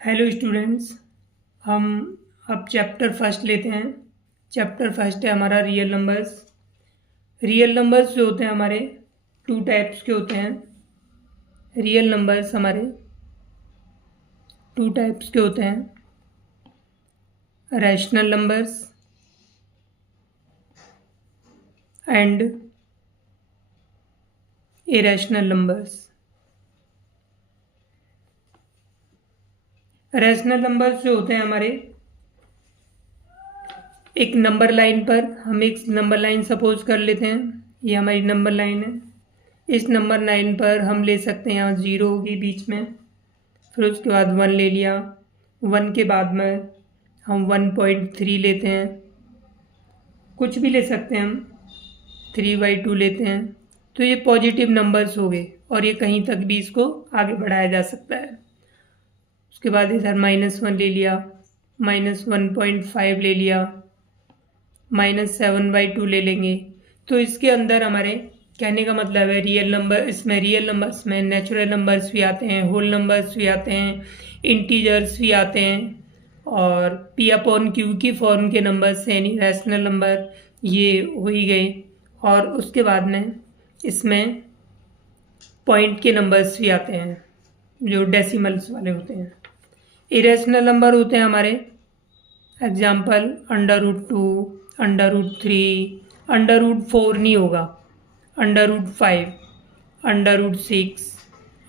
Hello students. हम अब chapter first लेते हैं। चैप्टर फर्स्ट है हमारा रियल नंबर्स। रियल नंबर्स जो होते हैं हमारे टू टाइप्स के होते हैं। रियल नंबर्स हमारे टू टाइप्स के होते हैं, rational numbers and irrational numbers. Rational numbers जो होते हैं हमारे एक नंबर लाइन पर, हम एक नंबर लाइन सपोज कर लेते हैं, ये हमारी नंबर लाइन है। इस नंबर लाइन पर हम ले सकते हैं, यहाँ 0 होगी बीच में, फिर उसके बाद 1 ले लिया। 1 के बाद में हम 1.3 लेते हैं, कुछ भी ले सकते हैं हम, 3/2 लेते हैं। तो ये पॉजिटिव नंबर्स हो गए और ये कहीं तक भी इसको आगे बढ़ाया जा सकता है। उसके बाद इधर -1 ले लिया, -1.5 ले लिया, -7/2 ले लेंगे। तो इसके अंदर हमारे कहने का मतलब है रियल नंबर, इसमें रियल नंबर्स में नेचुरल नंबर्स भी आते हैं, होल नंबर्स भी आते हैं, इंटीजर्स भी आते हैं और P/Q की फॉर्म के नंबर्स यानी रैशनल नंबर ये हो ही गए। और उसके बाद में इसमें पॉइंट के नंबर्स भी आते हैं जो डेसिमल्स वाले होते हैं। इरेशनल नंबर होते हैं हमारे एग्जाम्पल √2, √3, √4 नहीं होगा, √5, √6,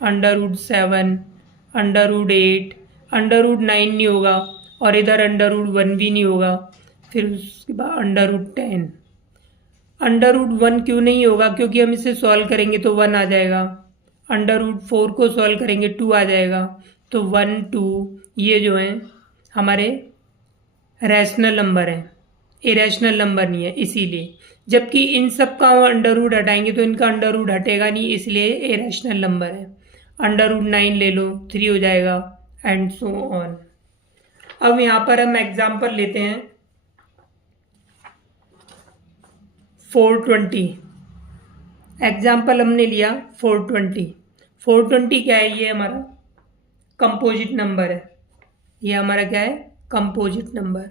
√7, √8, √9 नहीं होगा और इधर √1 भी नहीं होगा। फिर उसके बाद √10। √1 क्यों नहीं होगा? क्योंकि हम इसे सॉल्व करेंगे तो 1 आ जाएगा, √4 को सॉल्व करेंगे 2 आ जाएगा। तो 1, 2 ये जो हैं हमारे रैशनल नंबर हैं, इरेशनल नंबर नहीं है इसीलिए। जबकि इन सब का अंडर हटाएंगे तो इनका अंडर हटेगा नहीं, इसलिए इरेशनल नंबर है। √9 ले लो, 3 हो जाएगा एंड सो ऑन। अब यहाँ पर हम एग्जाम्पल लेते हैं 420। एग्जाम्पल हमने लिया 420। 420 क्या है? ये हमारा कंपोजिट नंबर है। ये हमारा क्या है? Composite number.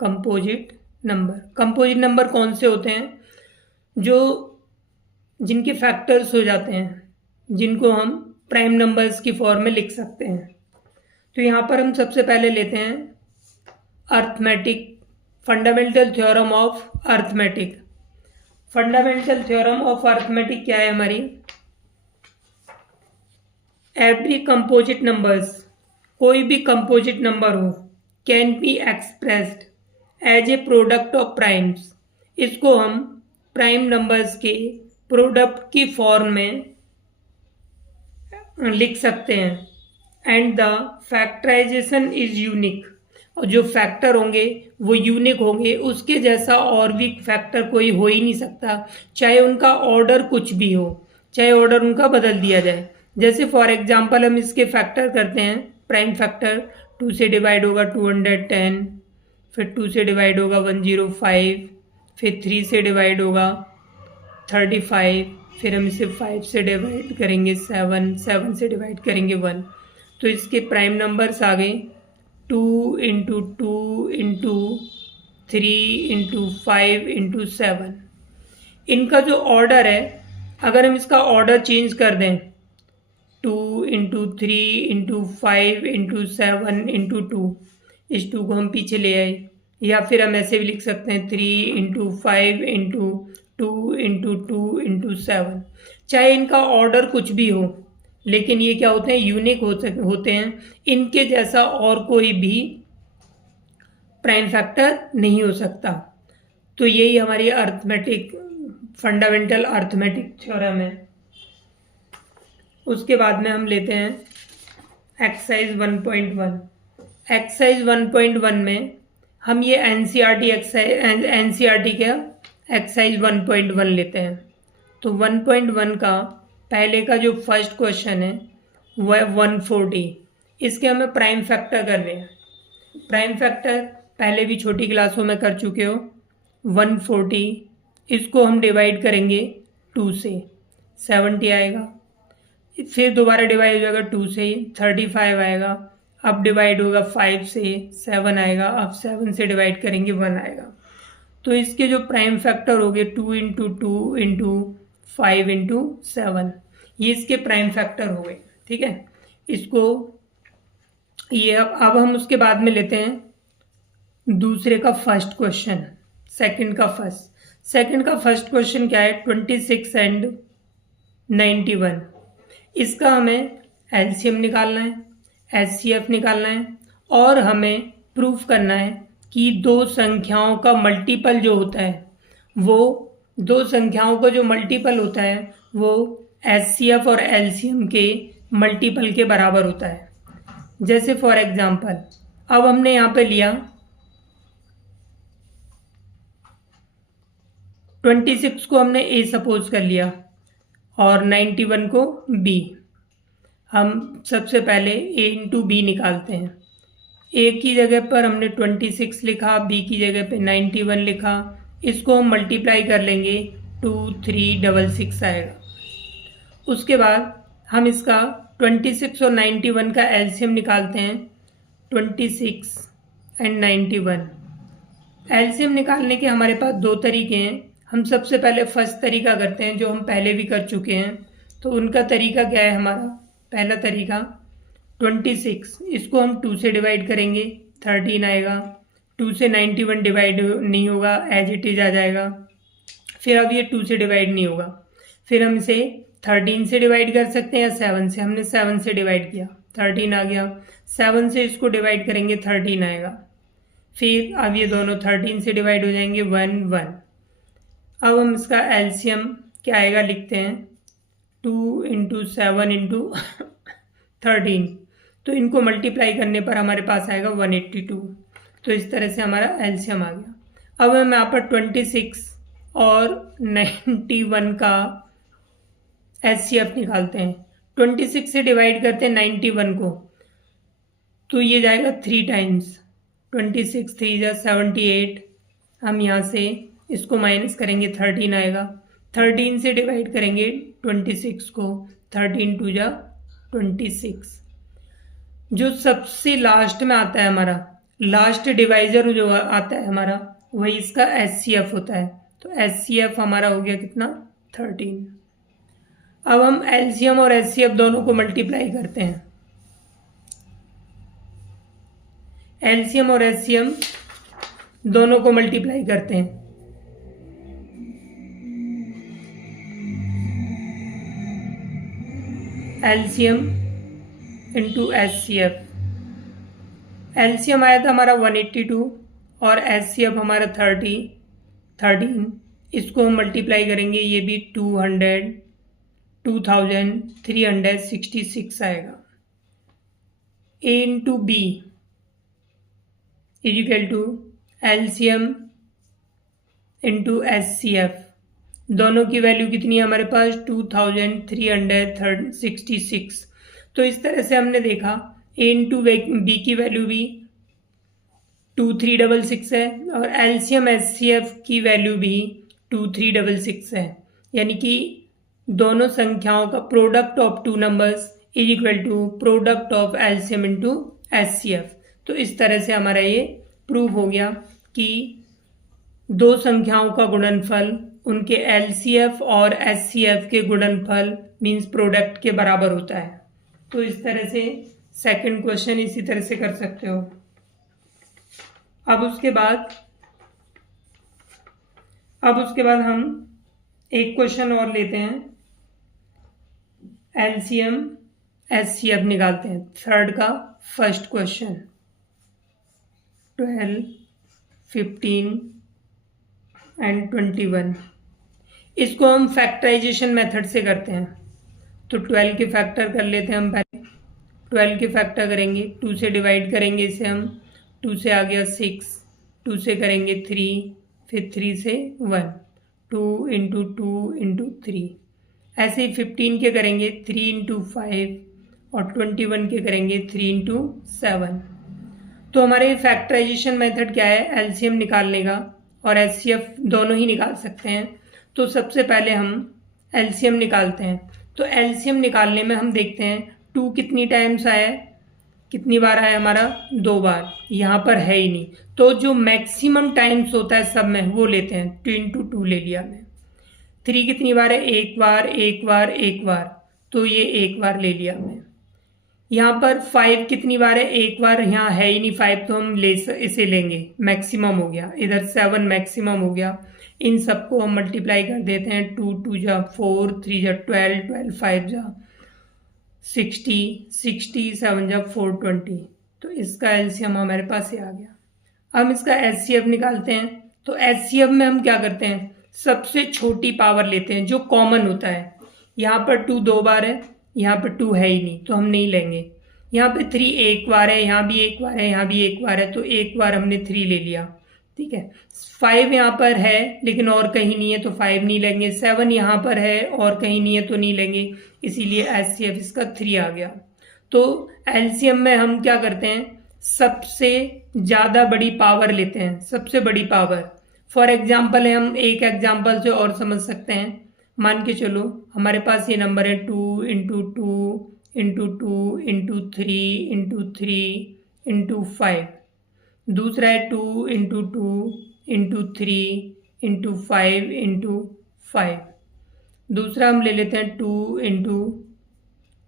Composite number, composite number कौन से होते हैं? जो जिनके फैक्टर्स हो जाते हैं, जिनको हम प्राइम नंबर्स की फॉर्म में लिख सकते हैं। तो यहाँ पर हम सबसे पहले लेते हैं arithmetic, fundamental theorem of arithmetic. Fundamental theorem of arithmetic क्या है हमारी? एवरी कंपोजिट नंबर्स, कोई भी कंपोजिट नंबर हो, can be expressed as a product of primes. इसको हम प्राइम नंबर्स के प्रोडक्ट की फॉर्म में लिख सकते हैं। And the factorisation is unique, और जो फैक्टर होंगे वो यूनिक होंगे, उसके जैसा और भी फैक्टर कोई हो ही नहीं सकता, चाहे उनका ऑर्डर कुछ भी हो, चाहे ऑर्डर उनका बदल दिया जाए। जैसे फॉर एग्जांपल हम इसके फैक्टर करते हैं, प्राइम फैक्टर 2 से डिवाइड होगा 210, फिर 2 से डिवाइड होगा 105, फिर 3 से डिवाइड होगा 35, फिर हम इसे 5 से डिवाइड करेंगे 7, 7 से डिवाइड करेंगे 1। तो इसके प्राइम नंबर्स आ गए 2 × 2 × 3 × 5 × 7। इनका जो ऑर्डर है, अगर हम इसका ऑर्डर चेंज कर दें 2 × 3 × 5 × 7 × 2, इस 2 को हम पीछे ले आए, या फिर हम ऐसे भी लिख सकते हैं 3 × 5 × 2 × 2 × 7। चाहे इनका ऑर्डर कुछ भी हो, लेकिन ये क्या होते हैं? यूनिक होते हैं। इनके जैसा और कोई भी प्राइम फैक्टर नहीं हो सकता। तो यही हमारी अर्थमेटिक, फंडामेंटल अर्थमेटिक थ्योरम है। उसके बाद में हम लेते हैं एक्सरसाइज 1.1। एक्सरसाइज 1.1 में हम ये एनसीईआरटी का एक्सरसाइज 1.1 लेते हैं। तो 1.1 का पहले का जो फर्स्ट क्वेश्चन है वह है 140। इसके हमें प्राइम फैक्टर करने हैं। प्राइम फैक्टर पहले भी छोटी क्लासों में कर चुके हो। 140 इसको हम डिवाइड करेंगे 2 से, 70 आएगा। फिर दोबारा डिवाइड हो जाएगा 2 से 35 आएगा, अब डिवाइड होगा 5 से 7 आएगा, अब 7 से डिवाइड करेंगे 1 आएगा। तो इसके जो प्राइम फैक्टर हो गए 2 इंटू 2 इंटू 5 इंटू 7, ये इसके प्राइम फैक्टर हो गए। ठीक है, इसको ये अब हम उसके बाद में लेते हैं दूसरे का फर्स्ट क्वेश्चन। सेकंड का फर्स्ट क्वेश्चन क्या है, 26 एंड 91। इसका हमें एलसीएम निकालना है, एचसीएफ निकालना है, और हमें प्रूफ करना है कि दो संख्याओं का मल्टीपल जो होता है वो दो संख्याओं का जो मल्टीपल होता है वो एचसीएफ और एलसीएम के मल्टीपल के बराबर होता है। जैसे फॉर एग्जांपल अब हमने यहाँ पे लिया 26 को हमने ए सपोज कर लिया और 91 को बी। हम सबसे पहले ए इंटू बी निकालते हैं। ए की जगह पर हमने 26 लिखा, बी की जगह पे 91 लिखा। इसको हम मल्टीप्लाई कर लेंगे, 2366 आएगा। उसके बाद हम इसका 26 और 91 का एलसीएम निकालते हैं। 26 एंड 91 एलसीएम निकालने के हमारे पास दो तरीके हैं। हम सबसे पहले फर्स्ट तरीका करते हैं जो हम पहले भी कर चुके हैं। तो उनका तरीका क्या है, हमारा पहला तरीका 26, इसको हम 2 से डिवाइड करेंगे 13 आएगा। 2 से 91 डिवाइड नहीं होगा, एज इट इज आ जाएगा। फिर अब ये 2 से डिवाइड नहीं होगा, फिर हम इसे 13 से डिवाइड कर सकते हैं या 7 से। हमने 7 से डिवाइड किया, 13 आ गया। 7 से इसको डिवाइड करेंगे 13 आएगा। फिर अब ये दोनों 13 से डिवाइड हो जाएंगे 1 1। अब हम इसका एलसीएम क्या आएगा लिखते हैं, 2 इंटू 7 इंटू 13। तो इनको मल्टीप्लाई करने पर हमारे पास आएगा 182। तो इस तरह से हमारा एलसीएम आ गया। अब हम यहाँ पर 26 और 91 का एचसीएफ निकालते हैं। 26 से डिवाइड करते हैं 91 को, तो ये जाएगा 3 टाइम्स। 26 3 जा 78। हम यहाँ से इसको माइनस करेंगे, 13 आएगा। 13 से डिवाइड करेंगे 26 को, 13 2 जा 26। जो सबसे लास्ट में आता है हमारा, लास्ट डिवाइजर जो आता है हमारा, वही इसका एचसीएफ होता है। तो एचसीएफ हमारा हो गया कितना, 13। अब हम एलसीएम और एचसीएफ दोनों को मल्टीप्लाई करते हैं। एलसीएम और एचसीएम दोनों को मल्टीप्लाई करते हैं। LCM into HCF. एलसीएम आया था हमारा 182 और एचसीएफ हमारा 13। इसको हम मल्टीप्लाई करेंगे, ये भी 2366 आएगा। A into B is equal to LCM into HCF. दोनों की वैल्यू कितनी है हमारे पास, 2366। तो इस तरह से हमने देखा ए इंटू बी की वैल्यू भी 2366 है और एलसीएम एचसीएफ की वैल्यू भी 2366 है। यानी कि दोनों संख्याओं का product of two numbers is equal to product of LCM into HCF. तो इस तरह से हमारा ये प्रूव हो गया कि दो संख्याओं का गुणनफल उनके एलसीएफ और एचसीएफ के गुणनफल मींस प्रोडक्ट के बराबर होता है। तो इस तरह से सेकंड क्वेश्चन इसी तरह से कर सकते हो। अब उसके बाद हम एक क्वेश्चन और लेते हैं, एलसीएम एचसीएफ निकालते हैं। थर्ड का फर्स्ट क्वेश्चन 12, 15 एंड 21। इसको हम फैक्टराइजेशन मेथड से करते हैं। तो 12 के फैक्टर कर लेते हैं हम पहले। 12 के फैक्टर करेंगे, 2 से डिवाइड करेंगे इसे हम, 2 से आ गया 6, 2 से करेंगे 3, फिर 3 से 1, 2 इंटू 2 इंटू 3। ऐसे ही 15 के करेंगे 3 इंटू 5 और 21 के करेंगे 3 इंटू 7। तो हमारे फैक्टराइजेशन मेथड क्या है, एलसीएम निकालने का और एचसीएफ दोनों ही निकाल सकते हैं। तो सबसे पहले हम एलसीएम निकालते हैं। तो एलसीएम निकालने में हम देखते हैं 2 कितनी टाइम्स आया, कितनी बार आया हमारा, 2 बार, यहाँ पर है ही नहीं, तो जो मैक्सिमम टाइम्स होता है सब में वो लेते हैं, 2 इंटू 2 ले लिया हमने। 3 कितनी बार है, एक बार एक बार एक बार, तो ये एक बार ले लिया हमने। यहाँ पर 5 कितनी बार है, एक बार, यहाँ है ही नहीं 5 तो हम इसे लेंगे, मैक्सिमम हो गया। इधर 7 मैक्सिमम हो गया। इन सबको हम मल्टीप्लाई कर देते हैं, 2 2 जा 4, 3 जा 12, 12 5 जा 60, 60 7 जा 420, तो इसका एलसीएम हमारे पास ये आ गया। हम इसका एचसीएफ निकालते हैं, तो एचसीएफ में हम क्या करते हैं, सबसे छोटी पावर लेते हैं जो कॉमन होता है। यहाँ पर 2 2 बार है, यहाँ पर 2 है ही नहीं तो हम नहीं लेंगे। यहाँ पे 3 एक बार है, यहाँ भी एक बार है, यहाँ भी एक बार है, तो एक बार हमने 3 ले लिया, ठीक है। 5 यहाँ पर है लेकिन और कहीं नहीं है तो 5 नहीं लेंगे। 7 यहाँ पर है और कहीं नहीं है तो नहीं लेंगे, इसीलिए एचसीएफ इसका 3 आ गया। तो एलसीएम में हम क्या करते हैं, सबसे ज़्यादा बड़ी पावर लेते हैं, सबसे बड़ी पावर। फॉर एग्जाम्पल है, हम एक एग्जाम्पल से और समझ सकते हैं। मान के चलो हमारे पास ये नंबर है 2 into 2 into 2 into 3 into 3 into 5। दूसरा है 2 इंटू 2 इंटू 3 इंटू 5 इंटू 5। दूसरा हम ले लेते हैं 2 इंटू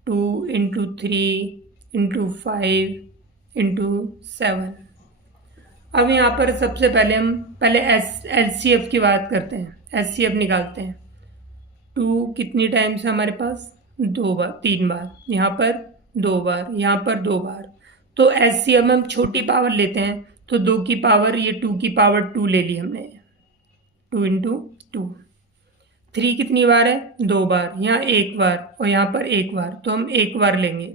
2 इंटू 3 इंटू 5 इंटू 7। अब यहाँ पर सबसे पहले हम एचसीएफ की बात करते हैं, एचसीएफ निकालते हैं। 2 कितनी टाइम्स है हमारे पास, 2 बार, 3 बार, यहाँ पर 2 बार, यहाँ पर 2 बार। तो एचसीएफ में हम छोटी पावर लेते हैं, तो 2 की पावर, ये 2 की पावर 2 ले ली हमने, 2 इंटू 2। 3 कितनी बार है, 2 बार, यहाँ एक बार और यहाँ पर एक बार, तो हम एक बार लेंगे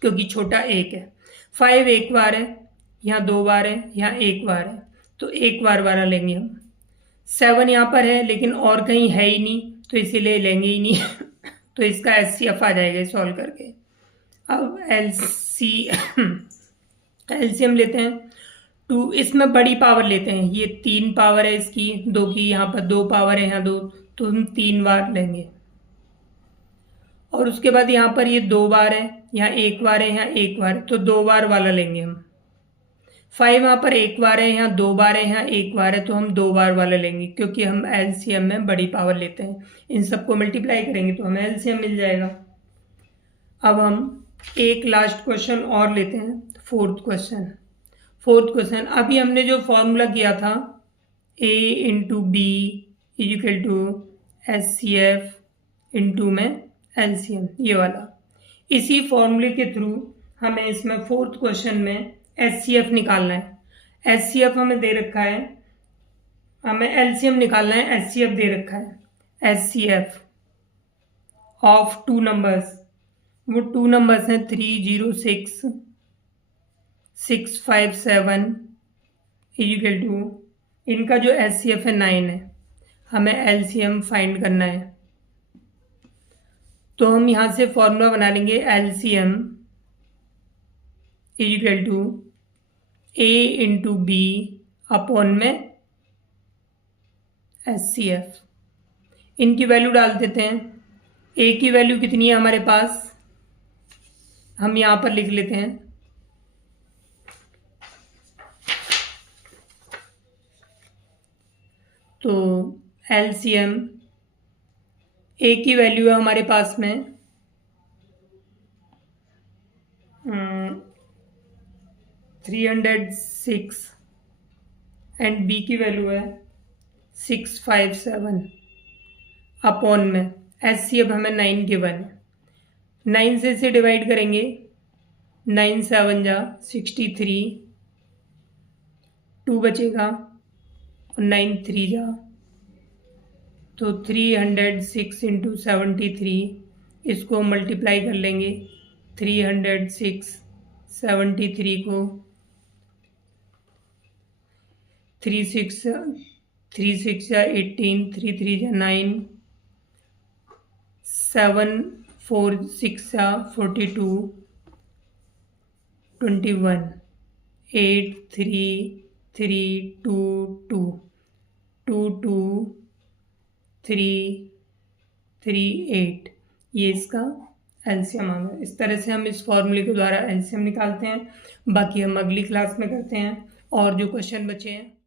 क्योंकि छोटा एक है। 5 एक बार है, यहाँ 2 बार है, यहाँ एक बार है, तो एक बार वाला लेंगे हम। 7 यहाँ पर है लेकिन और कहीं है ही नहीं तो इसीलिए लेंगे ही नहीं तो इसका एचसीएफ आ जाएगा सॉल्व करके। अब एलसीएम लेते हैं 2, इसमें बड़ी पावर लेते हैं, ये 3 पावर है इसकी, 2 की, यहाँ पर 2 पावर है, यहाँ 2, तो हम 3 बार लेंगे। और उसके बाद यहाँ पर ये 2 बार है, यहाँ एक बार है, यहाँ एक बार है, तो 2 बार वाला लेंगे हम। 5 यहाँ पर एक बार है, यहाँ 2 बार है, यहाँ एक बार है, तो हम 2 बार वाला लेंगे क्योंकि हम एलसीएम में बड़ी पावर लेते हैं। इन सबको मल्टीप्लाई करेंगे तो हमें एलसीएम मिल जाएगा। अब हम एक लास्ट क्वेश्चन और लेते हैं, फोर्थ क्वेश्चन। अभी हमने जो फॉर्मूला किया था A into B equal to HCF into में एलसीएम, ये वाला, इसी फॉर्मूले के थ्रू हमें इसमें फोर्थ क्वेश्चन में एचसीएफ निकालना है। एचसीएफ हमें दे रखा है, हमें एलसीएम निकालना है, एचसीएफ दे रखा है। एचसीएफ ऑफ 2 नंबर्स, वो 2 नंबर्स हैं 306 657 इक्वल टू, इनका जो एचसीएफ है 9 है। हमें एलसीएम फाइंड करना है, तो हम यहाँ से फॉर्मूला बना लेंगे, LCM equal to A into B upon में एचसीएफ। इनकी वैल्यू डाल देते हैं। A की वैल्यू कितनी है हमारे पास, हम यहाँ पर लिख लेते हैं, तो एलसीएम A की वैल्यू है हमारे पास में 306 एंड B की वैल्यू है 657 अपॉन में एचसीएफ हमें 9 गिवन है। 9 से इसे डिवाइड करेंगे, 9 7 जा 63, 2 बचेगा और 9 3 जा, तो 306 इंटू 73, इसको मल्टीप्लाई कर लेंगे। 306 73 को 3 6 जा 18, 3 3 जा 9, 7 4 6 जा 42, 21, 8 3 3 2 2 2 2 3 3 8, ये इसका एलसीएम आ गया। इस तरह से हम इस फॉर्मूले के द्वारा एलसीएम निकालते हैं। बाकी हम अगली क्लास में करते हैं और जो क्वेश्चन बचे हैं